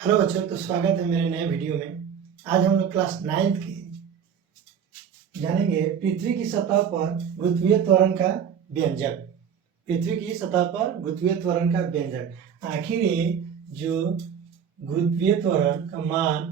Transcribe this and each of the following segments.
Hello बच्चों, तो स्वागत है मेरे नए वीडियो में। आज हम लोग क्लास 9th की जानेंगे पृथ्वी की सतह पर गुरुत्वीय त्वरण का व्यंजक। पृथ्वी की सतह पर गुरुत्वीय त्वरण का व्यंजक। आखिर ये जो गुरुत्वीय त्वरण का मान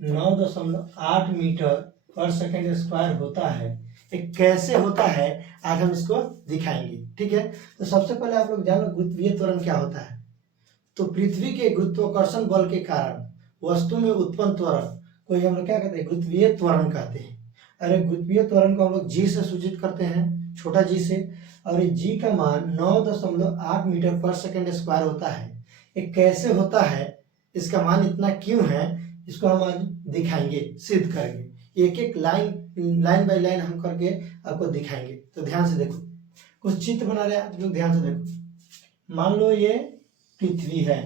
9.8 मीटर पर सेकेंड स्क्वायर होता है, ये कैसे होता है आज हम इसको दिखाएंगे। ठीक है, तो सबसे पहले आप लोग जानो गुरुत्वीय त्वरण क्या होता है। तो पृथ्वी के गुरुत्वाकर्षण बल के कारण वस्तु में उत्पन्न त्वरण को हम लोग क्या कहते हैं, गुरुत्वीय त्वरण कहते हैं। अरे गुरुत्वीय त्वरण को हम लोग जी से सूचित करते हैं, छोटा जी से। और जी का मान 9.8 मीटर पर सेकेंड स्क्वायर होता है। ये कैसे होता है, इसका मान इतना क्यों है, इसको हम आज दिखाएंगे, सिद्ध करेंगे। एक एक लाइन बाय लाइन हम करके आपको दिखाएंगे। तो ध्यान से देखो, कुछ चित्र बना रहे हैं आप लोग, ध्यान से देखो। मान लो ये पृथ्वी है,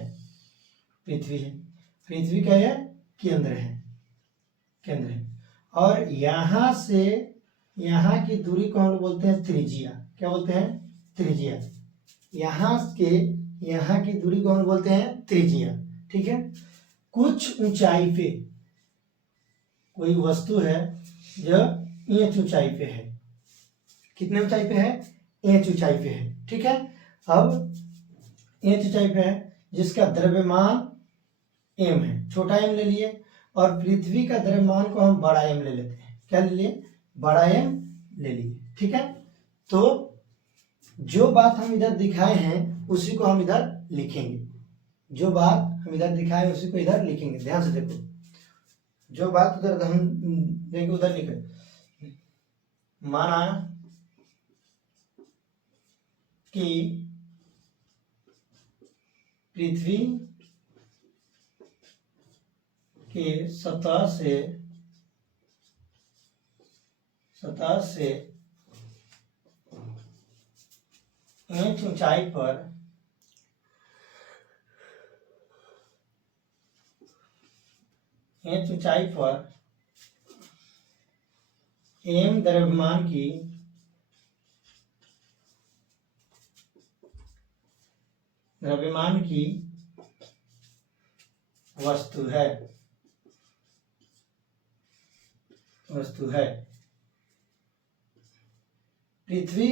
पृथ्वी का यह केंद्र है। और यहाँ से यहाँ की दूरी को हम लोग बोलते हैं त्रिज्या। क्या बोलते हैं? त्रिज्या। यहाँ के यहाँ की दूरी को हम लोग बोलते हैं त्रिज्या। ठीक है, कुछ ऊंचाई पे कोई वस्तु है जो इंच ऊंचाई पे है। कितने ऊंचाई पे है? इंच ऊंचाई पे है। ठीक है, अब इंच ऊंचाई पे है जिसका द्रव्यमान m है, छोटा m ले लिए। और पृथ्वी का द्रव्यमान को हम बड़ा M ले लेते हैं। क्या ले लिए? बड़ा M ले लिए। ठीक है, तो जो बात हम इधर दिखाए हैं उसी को हम इधर लिखेंगे। जो बात हम इधर दिखाए उसी को इधर लिखेंगे। ध्यान से देखो, जो बात उधर हम देखें उधर लिखे। माना कि पृथ्वी के सतह से इंच ऊंचाई पर m द्रव्यमान की वस्तु है। पृथ्वी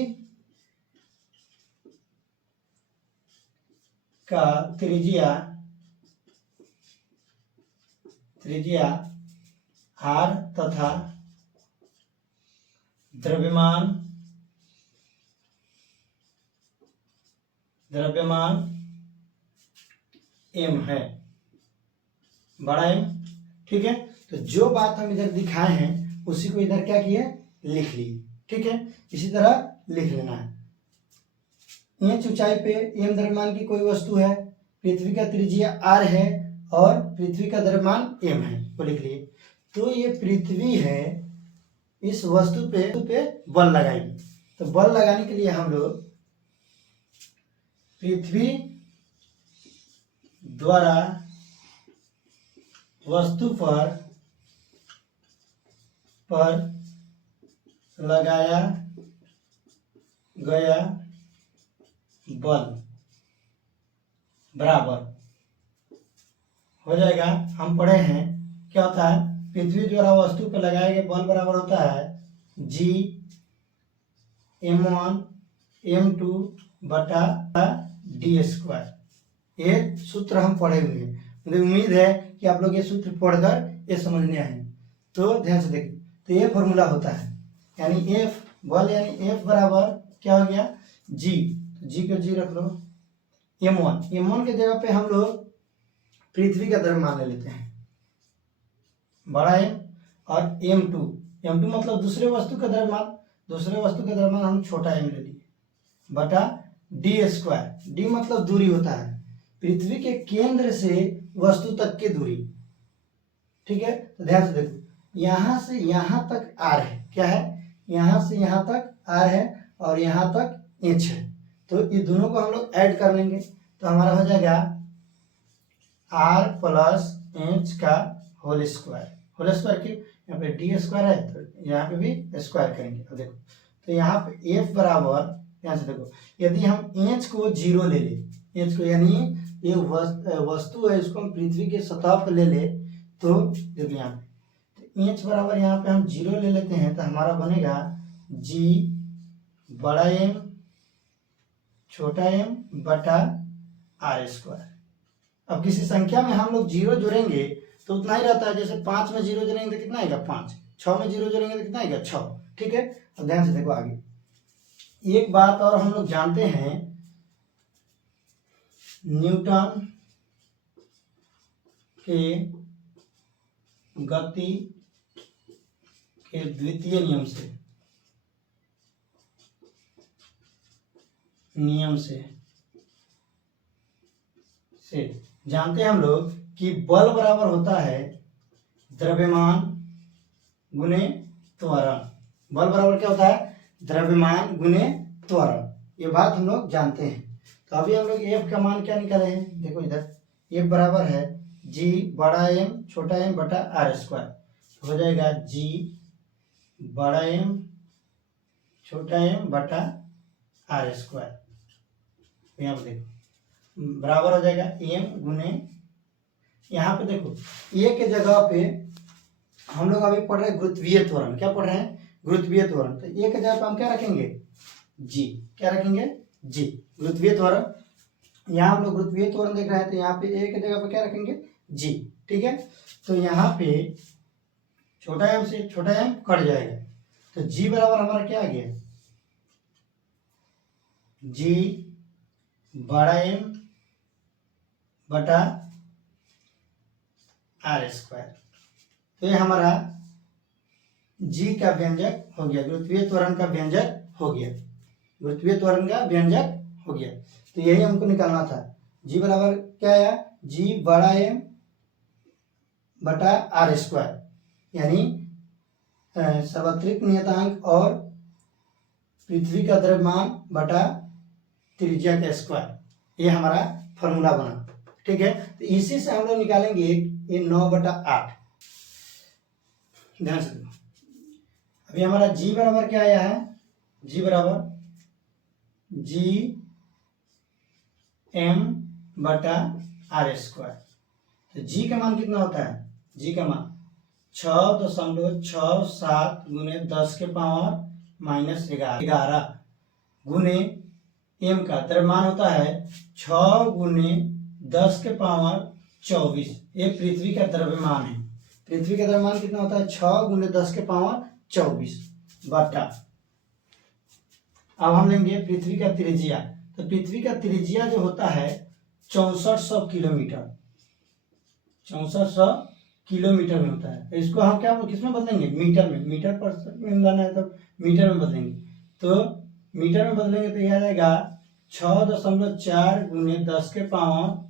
का त्रिज्या r तथा द्रव्यमान m है, बड़ा M। ठीक है, तो जो बात हम इधर दिखाए हैं उसी को इधर क्या किए, लिख लिए। ठीक है, इसी तरह लिख लेना है। इंच ऊंचाई पे m द्रव्यमान की कोई वस्तु है, पृथ्वी का त्रिज्या r है और पृथ्वी का द्रव्यमान m है, वो लिख लिए। तो ये पृथ्वी है, इस वस्तु पे बल लगाएगी। तो बल लगाने के लिए हम लोग पृथ्वी द्वारा वस्तु पर लगाया गया बल बराबर हो जाएगा। हम पढ़े हैं क्या होता है, पृथ्वी द्वारा वस्तु पर लगाया गया बल बराबर होता है G m1 m2 बटा d स्क्वायर। ये सूत्र हम पढ़े हुए हैं, मुझे उम्मीद है कि आप लोग ये सूत्र पढ़कर ये समझने आए। तो ध्यान से देखिए, तो ये फॉर्मूला होता है, यानी F बल यानी F बराबर क्या हो गया, G। G को G रख लो। m1 के जगह पे हम लोग पृथ्वी का द्रव्यमान ले लेते हैं, बड़ा M। और m2 मतलब दूसरे वस्तु का द्रव्यमान हम छोटा M ले लिए बटा d स्क्वायर। d मतलब दूरी होता है, पृथ्वी के केंद्र से वस्तु तक की दूरी। ठीक है, तो ध्यान से देखो, यहाँ से यहाँ तक r है। क्या है? यहाँ से यहाँ तक r है और यहाँ तक इंच है। तो ये दोनों को हम लोग ऐड कर लेंगे, तो हमारा हो जाएगा r प्लस इंच का होल स्क्वायर की। यहाँ पे डी स्क्वायर है तो यहाँ पे भी स्क्वायर करेंगे। अब देखो, तो यहाँ पे F बराबर, यहाँ से देखो, यदि हम इंच को 0 ले ले, इंच को यानी ये वस्तु है, इसको हम पृथ्वी के सतह पर ले ले तो देखो यहाँ पे एच बराबर यहाँ पे हम 0 ले लेते हैं तो हमारा बनेगा जी बड़ा एम छोटा एम बटा आर स्क्वायर। अब किसी संख्या में हम लोग 0 जोड़ेंगे तो उतना ही रहता है, जैसे 5 में 0 जोड़ेंगे तो कितना आएगा 5, 6 में 0 जोड़ेंगे तो कितना आएगा 6। ठीक है, अब ध्यान से देखो आगे एक बात और हम लोग जानते हैं, न्यूटन के गति के द्वितीय नियम से जानते हैं हम लोग कि बल बराबर होता है द्रव्यमान गुने त्वरण। बल बराबर क्या होता है, द्रव्यमान गुने त्वरण, ये बात हम लोग जानते हैं। तो अभी हम लोग एफ का मान क्या निकाले हैं, देखो इधर एफ बराबर है जी बड़ा एम छोटा एम बटा आर स्क्वायर, हो जाएगा जी बड़ा एम छोटा एम बटा आर स्क्वायर। यहाँ पे देखो बराबर हो जाएगा एम गुने, यहाँ पे देखो ए के जगह पे हम लोग अभी पढ़ रहे हैं गुरुत्वीय त्वरण। क्या पढ़ रहे हैं, गुरुत्वीय त्वरण। तो ए के जगह पे हम क्या रखेंगे, जी। क्या रखेंगे, जी, गुरुत्वीय त्वरण। यहाँ हम लोग गुरुत्वीय त्वरण देख रहे हैं तो यहाँ पे ए के जगह पे क्या रखेंगे, जी। ठीक है, तो यहाँ पे छोटा एम से छोटा एम कट जाएगा तो जी बराबर हमारा क्या आ गया, जी बड़ा एम बटा आर स्क्वायर। तो ये हमारा जी का व्यंजक हो गया, गुरुत्वीय त्वरण का व्यंजक हो गया, गुरुत्वीय त्वरण का व्यंजक हो गया। तो यही हमको निकालना था, जी बराबर क्या आया, जी बड़ा एम बटा आर स्क्वायर, यानी सार्वत्रिक नियतांक और पृथ्वी का द्रव्यमान बटा त्रिज्या का स्क्वायर, ये हमारा फॉर्मूला बना। ठीक है, तो इसी से हम लोग निकालेंगे ये 9/8। ध्यान से अभी हमारा जी बराबर क्या आया है, जी बराबर जी एम बटा आर स्क्वायर। तो जी का मान कितना होता है, जी का मान 6.67 गुने 10 के पावर -11 गुने एम का द्रव्यमान होता है 6 गुने 10 के पावर 24। ये पृथ्वी का द्रव्यमान है, पृथ्वी का द्रव्यमान कितना होता है 6 गुने 10 के पावर 24 बटा, अब हम लेंगे पृथ्वी का त्रिज्या। तो पृथ्वी का त्रिज्या जो होता है 6400 किलोमीटर, 6400 किलोमीटर में होता है। तो इसको हम क्या किसमें बदलेंगे, मीटर में, मीटर पर में लाना है तो मीटर में बदलेंगे। तो मीटर में बदलेंगे तो यह आ जाएगा 6.4 गुने 10 के पावर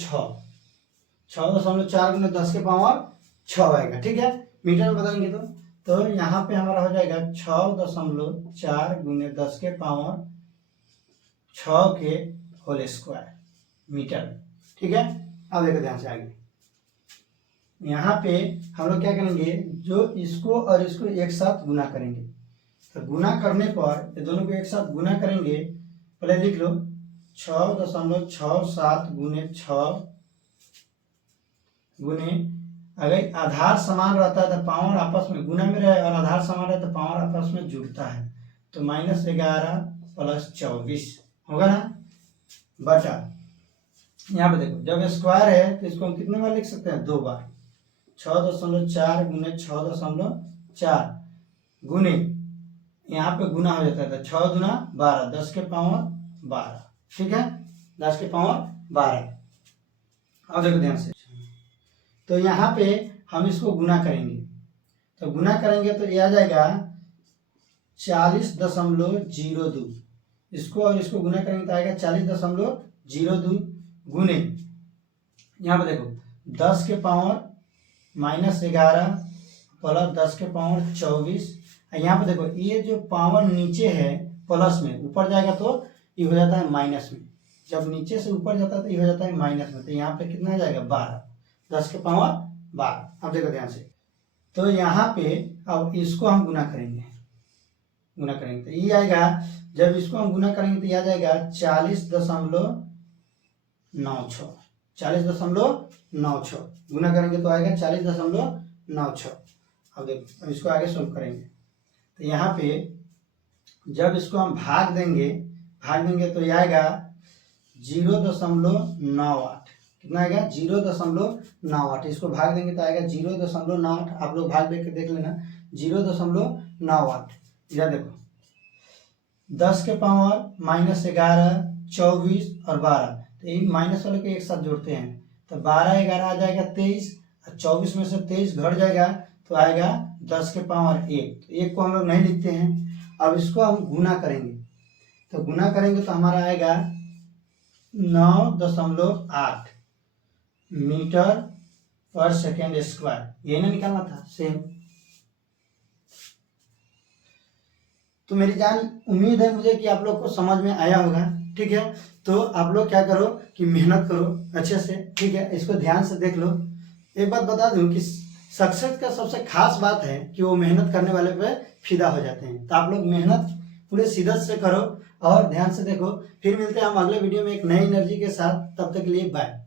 6, 6.4 गुने 10 के पावर 6 आएगा। ठीक है, मीटर में बदलेंगे तो यहाँ पे हमारा हो जाएगा 6.4 गुने 10 के पावर 6 के होल स्क्वायर मीटर में। ठीक है, अब देखो ध्यान से आगे, यहाँ पे हम लोग क्या करेंगे, जो इसको और इसको एक साथ गुना करेंगे। तो गुना करने पर ये दोनों को एक साथ गुना करेंगे, पहले लिख लो 6.67 गुने 6 गुने, अगर आधार समान रहता है तो पावर आपस में गुना में रहे और आधार समान रहे तो पावर आपस में जुड़ता है, तो -11 + 24 होगा ना, बटा यहाँ पे देखो जब स्क्वायर है तो इसको हम कितने बार लिख सकते हैं, 2 बार। 6.4 गुने 6.4 गुने, यहाँ पे गुना हो जाता है 6 गुना 12, 10 के पावर 12। ठीक है, 10 के पावर 12। अब देखो ध्यान से, तो यहाँ पे हम इसको गुना करेंगे, तो गुना करेंगे तो ये आ जाएगा 40.02, इसको और इसको गुना करेंगे तो आएगा 40.02 गुने, यहाँ पे देखो 10 के पावर -11 प्लस 10 के पावर 24। यहाँ पे देखो ये जो पावर नीचे है प्लस में, ऊपर जाएगा तो ये हो जाता है माइनस में, जब नीचे से ऊपर जाता है तो ये हो जाता है माइनस में, तो यहाँ पे कितना आ जाएगा 12, 10 के पावर 12। अब देखो ध्यान से, तो यहाँ पे अब इसको हम गुना करेंगे, गुना करेंगे तो ये आएगा, जब इसको हम गुना करेंगे तो ये आ जाएगा 40.96, 40.96 गुना करेंगे तो आएगा 40.96। अब देखो, अब इसको आगे सोल्व करेंगे तो यहाँ पे जब इसको हम भाग देंगे तो ये आएगा 0.98, कितना आएगा 0.98। इसको भाग देंगे तो आएगा 0.98, आप लोग भाग दे के देख लेना 0.98। इधर देखो 10 के पावर -11, 24 और 12, तो ये माइनस वाले को एक साथ जोड़ते हैं तो 12 11 आ जाएगा 23, 24 में से 23 घट जाएगा तो आएगा 10 के पावर 1, तो 1 को हम लोग नहीं लिखते हैं। अब इसको हम गुना करेंगे तो गुना करेंगे तो हमारा आएगा 9.8 मीटर पर सेकेंड स्क्वायर, ये ना निकालना था सेम। तो मेरी जान उम्मीद है मुझे कि आप लोग को समझ में आया होगा, ठीक है। तो आप लोग क्या करो कि मेहनत करो अच्छे से, ठीक है, इसको ध्यान से देख लो। एक बात बता दूं कि सक्सेस का सबसे खास बात है कि वो मेहनत करने वाले पे फिदा हो जाते हैं। तो आप लोग मेहनत पूरे शिद्दत से करो और ध्यान से देखो। फिर मिलते हैं हम अगले वीडियो में एक नई एनर्जी के साथ, तब तक के लिए बाय।